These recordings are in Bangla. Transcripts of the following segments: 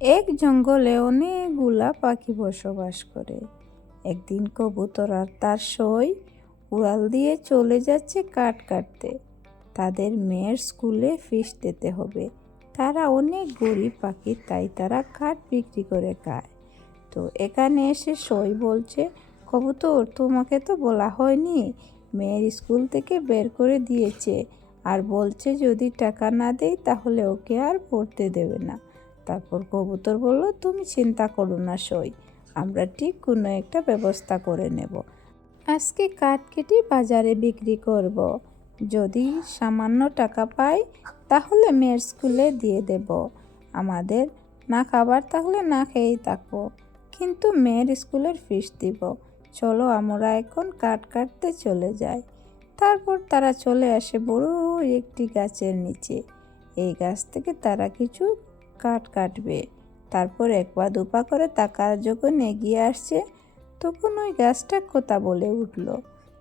এক জঙ্গলে অনেকগুলা পাখি বসবাস করে। একদিন কবুতর আর তার সই উড়াল দিয়ে চলে যাচ্ছে কাঠ কাটতে। তাদের মেয়ের স্কুলে ফিস দিতে হবে। তারা অনেক গরিব পাখি, তাই তারা কাঠ বিক্রি করে খায়। তো এখানে এসে সই বলছে, কবুতর তোমাকে তো বলা হয়নি, মেয়ের স্কুল থেকে বের করে দিয়েছে, আর বলছে যদি টাকা না দেই তাহলে ওকে আর পড়তে দেবে না। তারপর কবুতর বলল, তুমি চিন্তা করো না সই, আমরা ঠিক কোনো একটা ব্যবস্থা করে নেব। আজকে কাঠ কেটে বাজারে বিক্রি করব। যদি সামান্য টাকা পাই তাহলে মেয়ের স্কুলে দিয়ে দেব। আমাদের না খাবার থাকলে না খেয়েই থাকবো, কিন্তু মেয়ের স্কুলের ফিস দিব। চলো আমরা এখন কাঠ কাটতে চলে যাই। তারপর তারা চলে আসে বড় একটি গাছের নিচে। এই গাছ থেকে তারা কিছু কাঠ কাটবে। তারপর এক পা দুপা করে তারা যখন এগিয়ে আসছে, তখন ওই গাছটা কথা বলে উঠল।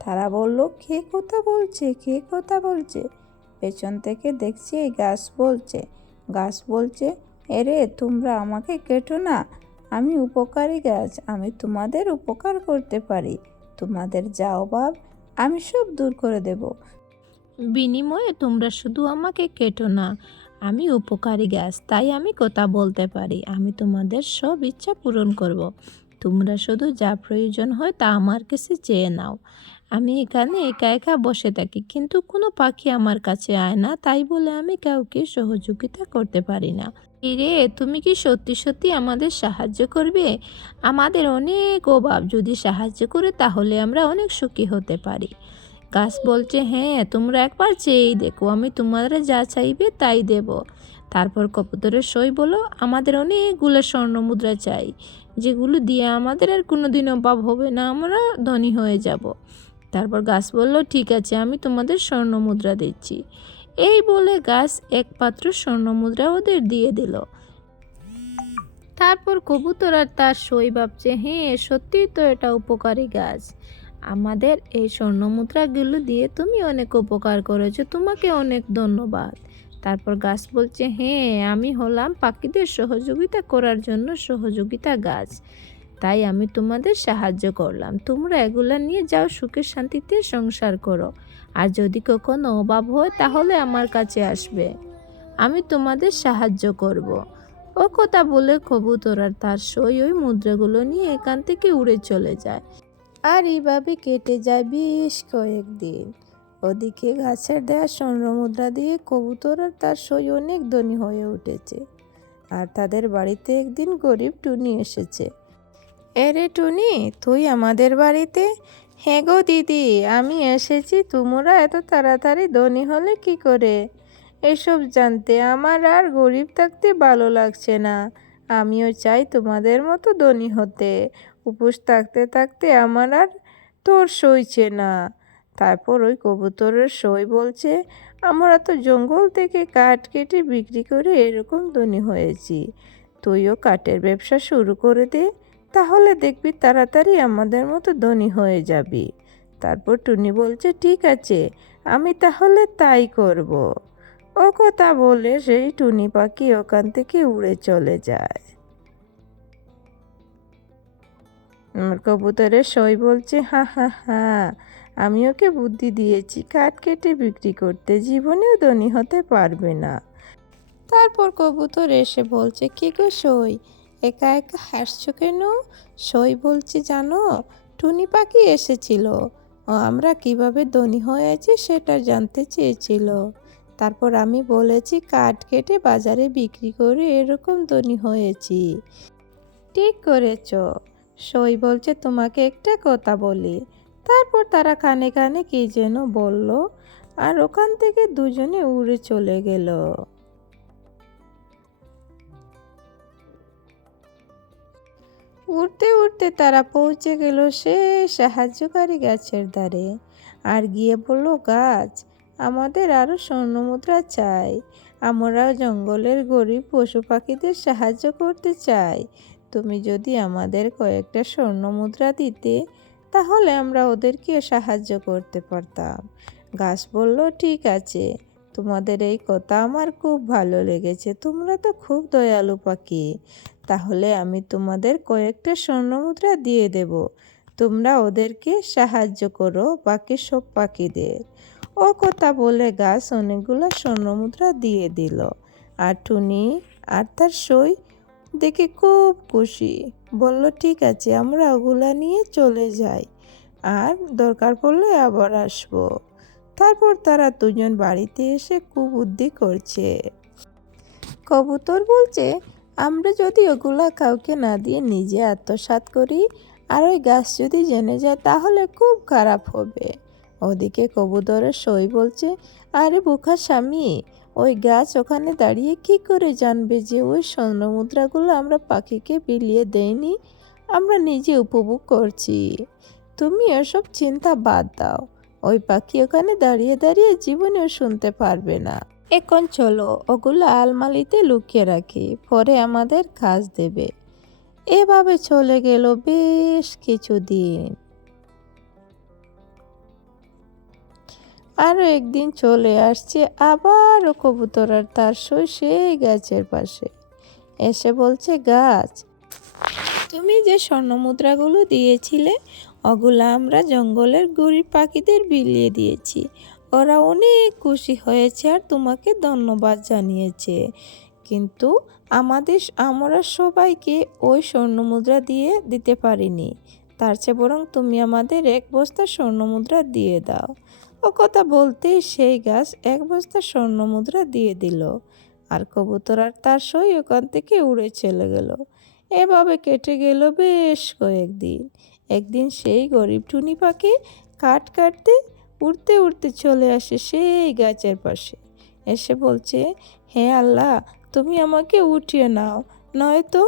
তারা বলল, কে কথা বলছে, কে কথা বলছে? পেছন থেকে দেখছি এই গাছ বলছে, এরে তোমরা আমাকে কেটো না, আমি উপকারী গাছ, আমি তোমাদের উপকার করতে পারি। তোমাদের যা অভাব আমি সব দূর করে দেব। বিনিময়ে তোমরা শুধু আমাকে কেটো না, আমি উপকারী গাছ, তাই আমি কথা বলতে পারি। আমি তোমাদের সব ইচ্ছা পূরণ করব। তোমরা শুধু যা প্রয়োজন হয় তা আমার কাছে চেয়ে নাও। আমি এখানে একা একা বসে থাকি, কিন্তু কোনো পাখি আমার কাছে আয় না, তাই বলে আমি কাউকে সহযোগিতা করতে পারি না। রে, তুমি কি সত্যি সত্যি আমাদের সাহায্য করবে? আমাদের অনেক অভাব, যদি সাহায্য করে তাহলে আমরা অনেক সুখী হতে পারি। গাছ বলছে, হ্যাঁ, তোমরা একবার চেয়েই দেখো, আমি তোমাদের যা চাইবে তাই দেব। তারপর কবুতরের সই বলো, আমাদের অনেকগুলো স্বর্ণ মুদ্রা চাই, যেগুলো দিয়ে আমাদের আর কোনোদিন অভাব হবে না, আমরা ধনী হয়ে যাব। তারপর গাছ বলল, ঠিক আছে, আমি তোমাদের স্বর্ণ মুদ্রা দিচ্ছি। এই বলে গাছ এক পাত্র স্বর্ণ মুদ্রা ওদের দিয়ে দিল। তারপর কবুতর আর তার সই ভাবছে, হ্যাঁ সত্যিই তো এটা উপকারী গাছ, আমাদের এই স্বর্ণ মুদ্রাগুলো দিয়ে তুমি অনেক উপকার করেছো, তোমাকে অনেক ধন্যবাদ। তারপর গাছ বলছে, হ্যাঁ আমি হলাম পাখিদের সহযোগিতা করার জন্য সহযোগিতা গাছ, তাই আমি তোমাদের সাহায্য করলাম। তোমরা এগুলা নিয়ে যাও, সুখে শান্তিতে সংসার করো, আর যদি কখনো অভাব হয় তাহলে আমার কাছে আসবে, আমি তোমাদের সাহায্য করব। ও কথা বলে কবুতর আর তার সই ওই মুদ্রাগুলো নিয়ে এখান থেকে উড়ে চলে যায়। আর এইভাবে কেটে যায় বেশ কয়েকদিন। ওদিকে গাছের দেয়া স্বর্ণ মুদ্রা দিয়ে কবুতর আর তার সই অনেক ধনী হয়ে উঠেছে। আর তাদের বাড়িতে একদিন গরিব টুনি এসেছে। এরে টুনি, তুই আমাদের বাড়িতে? হ্যাঁ গো দিদি, আমি এসেছি। তোমরা এত তাড়াতাড়ি ধনী হলে কি করে? এসব জানতে আমার আর গরিব থাকতে ভালো লাগছে না। আমিও চাই তোমাদের মতো ধনী হতে। উপোস থাকতে থাকতে আমার আর তোর সইছে না। তারপর ওই কবুতরের সই বলছে, আমরা তো জঙ্গল থেকে কাঠ কেটে বিক্রি করে এরকম ধনী হয়েছি। তুইও কাঠের ব্যবসা শুরু করে দে, তাহলে দেখবি তাড়াতাড়ি আমাদের মতো ধনী হয়ে যাবি। তারপর টুনি বলছে, ঠিক আছে, আমি তাহলে তাই করব। ও কথা বলে সেই টুনি পাখি ওখান থেকে উড়ে চলে যায়। আমার কবুতরের সই বলছে, হা হা হা, আমি ওকে বুদ্ধি দিয়েছি কাঠ কেটে বিক্রি করতে, জীবনেও ধনী হতে পারবে না। তারপর কবুতর এসে বলছে, কি গো সই, একা একা হাসছো কেন? সই বলছে, জানো, টুনি পাখি এসেছিল, ও আমরা কিভাবে ধনী হয়েছি সেটা জানতে চেয়েছিল। তারপর আমি বলেছি কাঠ কেটে বাজারে বিক্রি করে এরকম ধনী হয়েছি। ঠিক করেছ। সই বলছে, তোমাকে একটা কথা বলি। তারপর তারা কানে কানে কি যেন বলল, আর ওখান থেকে দুজনে উড়ে চলে গেল। উড়তে উড়তে তারা পৌঁছে গেল সেই সাহায্যকারী গাছের ধারে। আর গিয়ে বলল, গাছ, আমাদের আরও স্বর্ণমুদ্রা চাই, আমরাও জঙ্গলের গরিব পশু পাখিদের সাহায্য করতে চাই। তুমি যদি আমাদের কয়েকটা স্বর্ণমুদ্রা দিতে, তাহলে আমরা ওদেরকে সাহায্য করতে পারতাম। গাছ বলল, ঠিক আছে, তোমাদের এই কথা আমার খুব ভালো লেগেছে, তোমরা তো খুব দয়ালু পাখি। তাহলে আমি তোমাদের কয়েকটা স্বর্ণমুদ্রা দিয়ে দেব, তোমরা ওদেরকে সাহায্য করো বাকি সব পাখিদের। ও কথা বলে গাছ অনেকগুলো স্বর্ণমুদ্রা দিয়ে দিল। আর টুনি আর তার সই দেখে খুব খুশি, বলল ঠিক আছে আমরা ওগুলা নিয়ে চলে যাই, আর দরকার পড়লে আবার আসবো। তারপর তারা দুজন বাড়িতে এসে খুব বুদ্ধি করছে। কবুতর বলছে, আমরা যদি ওগুলা কাউকে না দিয়ে নিজে আত্মসাৎ করি আর ওই গাছ যদি জেনে যায় তাহলে খুব খারাপ হবে। ওদিকে কবুতরের সই বলছে, আরে বোকা স্বামী, ওই গাছ ওখানে দাঁড়িয়ে কি করে জানবে যে ওই স্বর্ণমুদ্রাগুলো আমরা পাখিকে বিলিয়ে দেইনি, আমরা নিজে উপভোগ করছি। তুমি এসব চিন্তা বাদ দাও, ওই পাখি ওখানে দাঁড়িয়ে দাঁড়িয়ে জীবনেও শুনতে পারবে না। এখন চলো ওগুলো আলমারিতে লুকিয়ে রাখি, পরে আমাদের কাজ দেবে। এভাবে চলে গেল বেশ কিছুদিন। আরও একদিন চলে আসছে, আবারও কবুতর আর তার সই সেই গাছের পাশে এসে বলছে, গাছ তুমি যে স্বর্ণমুদ্রাগুলো দিয়েছিলে ওগুলো আমরা জঙ্গলের গরিব পাখিদের বিলিয়ে দিয়েছি, ওরা অনেক খুশি হয়েছে আর তোমাকে ধন্যবাদ জানিয়েছে। কিন্তু আমরা সবাইকে ওই স্বর্ণমুদ্রা দিয়ে দিতে পারিনি, তার চেয়ে বরং তুমি আমাদের এক বস্তা স্বর্ণমুদ্রা দিয়ে দাও। ও কথা বলতেই সেই গাছ এক বস্তা স্বর্ণমুদ্রা দিয়ে দিল, আর কবুতর আর তার সই ওখান থেকে উড়ে চলে গেল। এভাবে কেটে গেল বেশ কয়েকদিন। একদিন সেই গরিব টুনি পাখি কাঠ কাটতে উড়তে উড়তে চলে আসে সেই গাছের পাশে, এসে বলছে, হে আল্লাহ, তুমি আমাকে উঠিয়ে নাও, নয়তো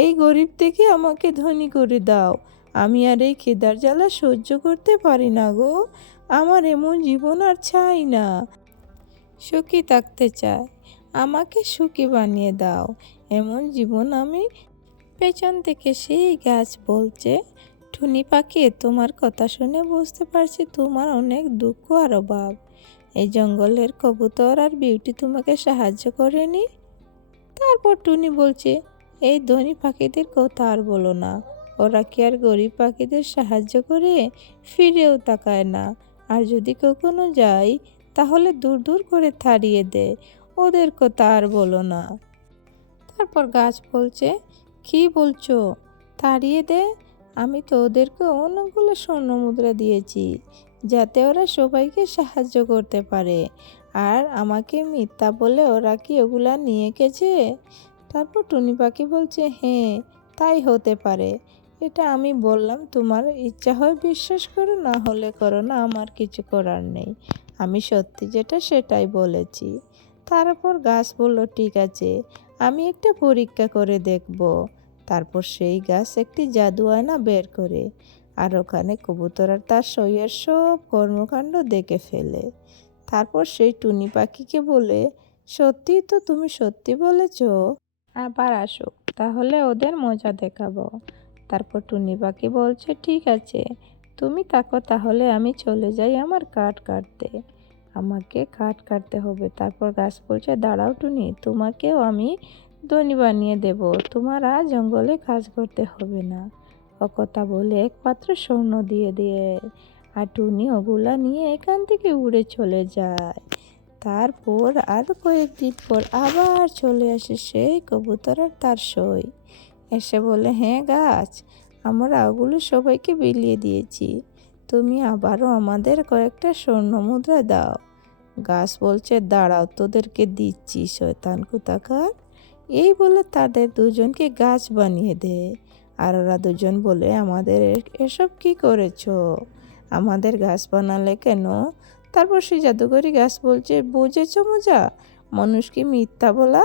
এই গরিব থেকে আমাকে ধনী করে দাও। আমি আর এই খিদার জ্বালা সহ্য করতে পারি না গো, আমার এমন জীবন আর চাই না, সুখী থাকতে চাই, আমাকে সুখী বানিয়ে দাও, এমন জীবন আমি। পেছন থেকে সেই গাছ বলছে, টুনি পাখি, তোমার কথা শুনে বুঝতে পারছি তোমার অনেক দুঃখ আর অভাব। এই জঙ্গলের কবুতর আর বিউটি তোমাকে সাহায্য করেনি। তারপর টুনি বলছে, এই ধনী পাখিদের কথা আর বলো না, ওরা কি আর গরিব পাখিদের সাহায্য করে? ফিরেও তাকায় না, আর যদি কখনো যাই তাহলে দূর দূর করে তাড়িয়ে দেয়, ওদের কথা আর বলো না। তারপর গাছ বলছে, কি বলছো, তাড়িয়ে দে? আমি তো ওদেরকে অনেকগুলো স্বর্ণমুদ্রা দিয়েছি যাতে ওরা সবাইকে সাহায্য করতে পারে, আর আমাকে মিথ্যা বলে ওরা কি ওগুলা নিয়ে গেছে? তারপর টুনি পাখি বলছে, হ্যাঁ তাই হতে পারে, এটা আমি বললাম, তোমার ইচ্ছা হয় বিশ্বাস করো, না হলে করো না, আমার কিছু করার নেই, আমি সত্যি যেটা সেটাই বলেছি। তারপর গাছ বলল, ঠিক আছে, আমি একটা পরীক্ষা করে দেখব। তারপর সেই গাছ একটি জাদু আয়না বের করে, আর ওখানে কবুতর আর তার সইয়ের সব কর্মকাণ্ড দেখে ফেলে। তারপর সেই টুনি পাখিকে বলে, সত্যি তো, তুমি সত্যি বলেছ, আবার আসো, তাহলে ওদের মজা দেখাবো। তারপর টুনি পাখি বলছে, ঠিক আছে, তুমি থাকো, তাহলে আমি চলে যাই আমার কাঠ কাটতে, আমাকে কাঠ কাটতে হবে। তারপর গাছ বলছে, দাঁড়াও টুনি, তোমাকেও আমি ধনী বানিয়ে দেব, তোমার আর জঙ্গলে কাজ করতে হবে না। ও কথা বলে এক পাত্র স্বর্ণ দিয়ে দিয়ে, আর টুনি ওগুলা নিয়ে এখান থেকে উড়ে চলে যায়। তারপর আর কয়েকদিন পর আবার চলে আসে সেই কবুতর আর তার সই, এসে বলে, হ্যাঁ গাছ, আমরা ওগুলো সবাইকে বিলিয়ে দিয়েছি, তুমি আবারও আমাদের কয়েকটা স্বর্ণমুদ্রা দাও। গাছ বলছে, দাঁড়াও, তোদেরকে দিচ্ছি শয়তান কোথাকার। এই বলে তাদের দুজনকে গাছ বানিয়ে দেয়। আর ওরা দুজন বলে, আমাদের এসব কি করেছো, আমাদের গাছ বানালে কেন? তারপর সেই জাদুকরি গাছ বলছে, বুঝেছো মজা, মানুষকে মিথ্যা বলা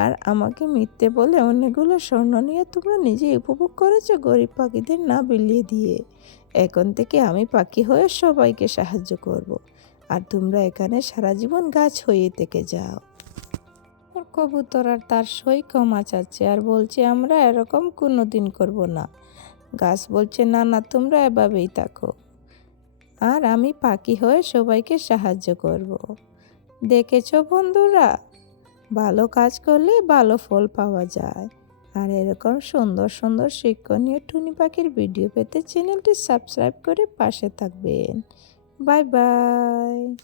আর আমাকে মিথ্যে বলে অনেকগুলো স্বর্ণ নিয়ে তোমরা নিজে উপভোগ করেছো গরিব পাখিদের না বিলিয়ে দিয়ে। এখন থেকে আমি পাখি হয়ে সবাইকে সাহায্য করব, আর তোমরা এখানে সারা জীবন গাছ হয়ে থেকে যাও। কবুতর আর তার সই ক্ষমা চাচ্ছে আর বলছে, আমরা এরকম কোনো দিন করবো না। গাছ বলছে, না না, তোমরা এভাবেই থাকো, আর আমি পাখি হয়ে সবাইকে সাহায্য করব। দেখেছো বন্ধুরা, ভালো কাজ করলে ভালো ফল পাওয়া যায়। আর এরকম সুন্দর সুন্দর শিক্ষণীয় টুনি পাখির ভিডিও পেতে চ্যানেলটি সাবস্ক্রাইব করে পাশে থাকবেন। Bye bye.